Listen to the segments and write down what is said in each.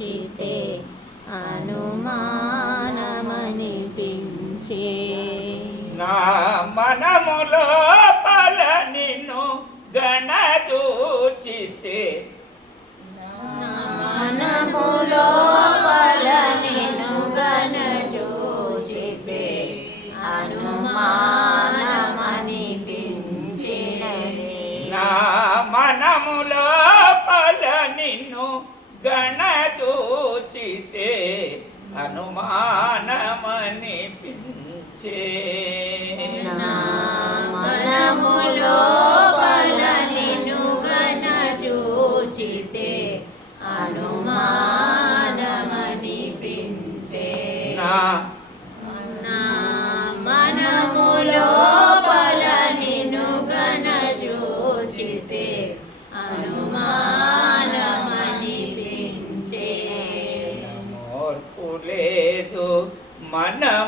చూచితే అనుమానమనిపించే. నా మనములో అనుమానమనిపించే నా మనములో నిన్ను గన చూచితే అనుమానమనిపించే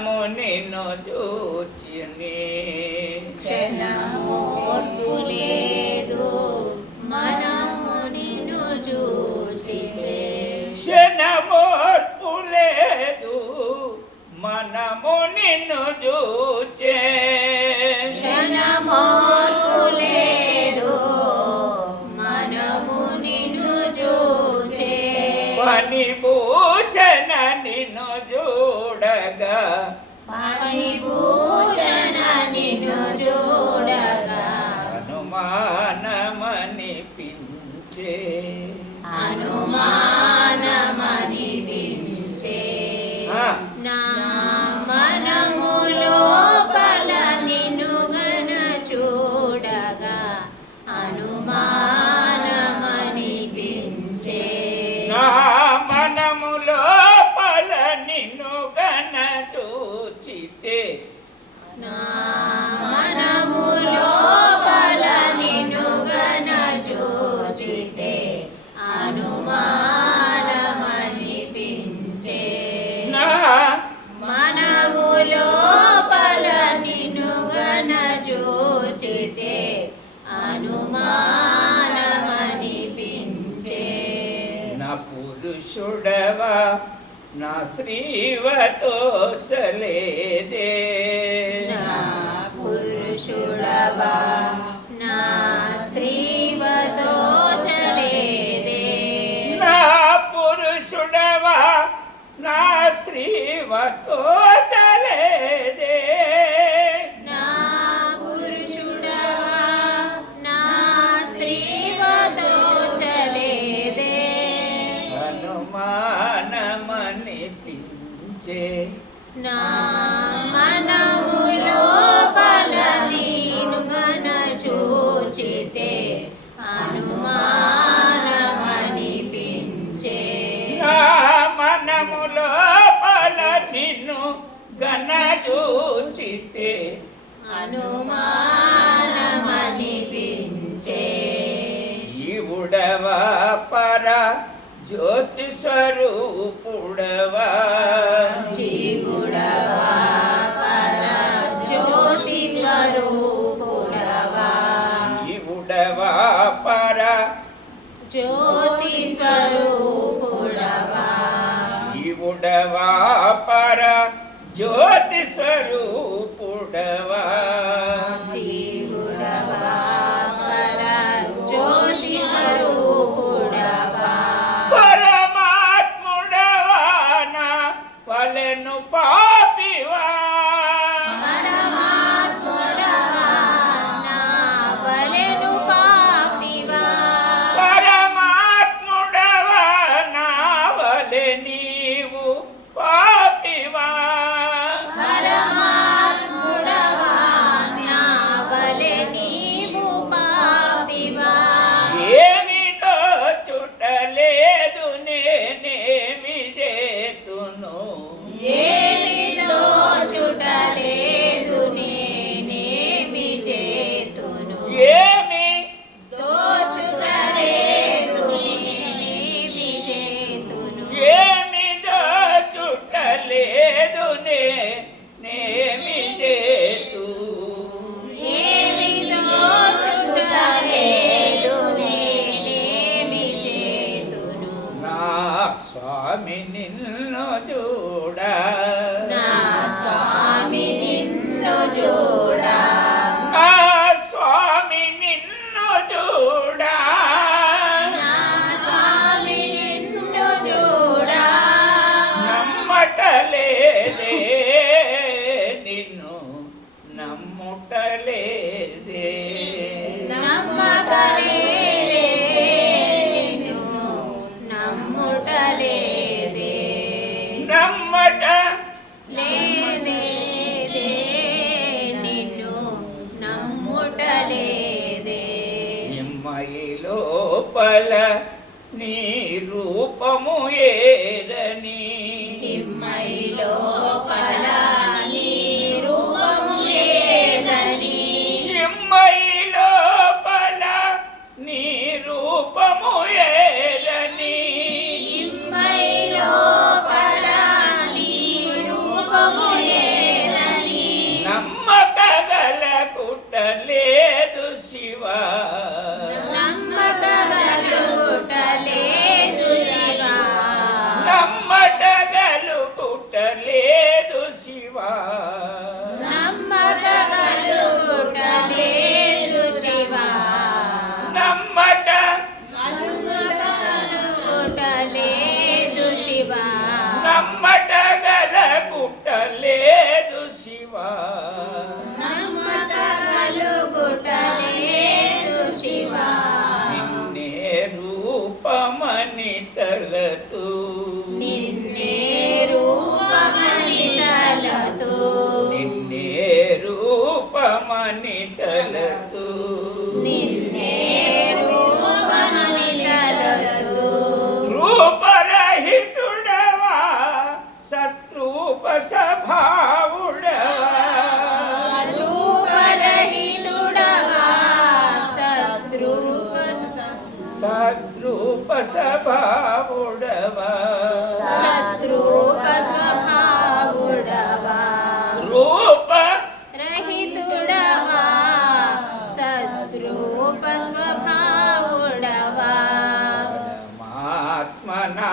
మనము నిన్ను చూచిని క్షణమోర్పు లేదు మనము నిన్ను చూచితే క్షణమోర్పు లేదు మనము నిన్ను చూచే క్షణమోర్పు లేదు మనము నిన్ను చూచే ಭೂಷಣನಿ ನು ಜೋಡಗ ಪಾಣಿ ಭೂಷಣನಿ ನು ಜೋಡ સ્ત્રીવ તો ચલે દે ના પુરુષોળવા ના સ્ત્રીવ તો ચલે દે ના પુરુષોળવા ના સ્ત્રીવ તો నా మనము లోపల నీను గన చూచితే అనుమానమనిపించే. నా మనము లోపల నిన్ను గన చూచితే అనుమానమనిపించే. జీవుడవా పర జ్యోతి స్వరూపుడవా జ్యోతి స్వరూపుడవా జీవుడవా పర జ్యోతి స్వరూపుడవా స్వభావుడవా శత్రుక స్వభావుడవా రూప రహితుడవా శత్రుక స్వభావుడవా మాత్మనా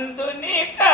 ಬಂದು ನೀ ಕ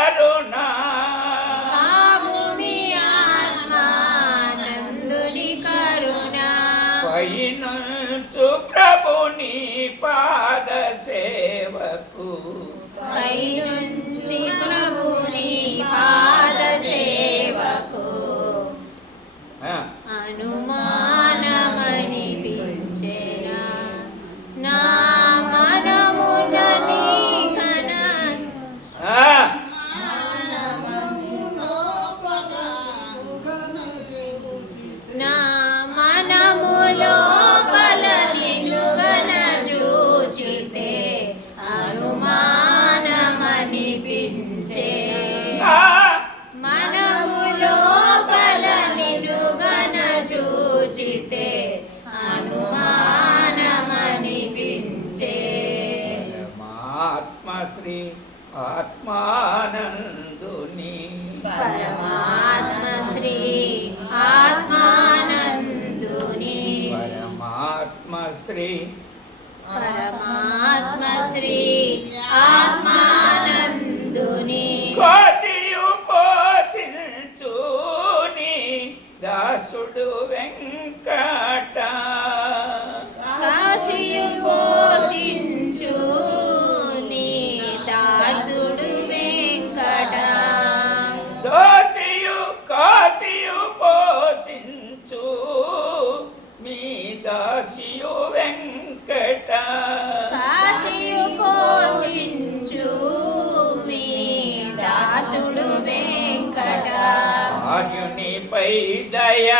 కాశియు పోషించు మీ దాసుడు వెంకట. ఆర్యునిపై దయ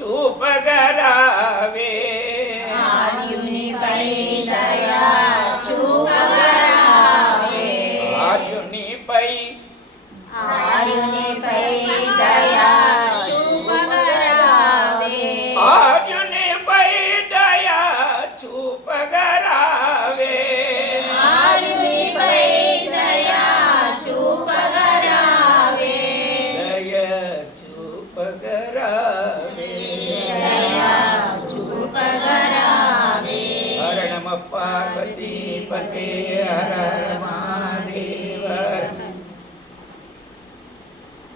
చూపగరావే. ఆర్యునిపై దయా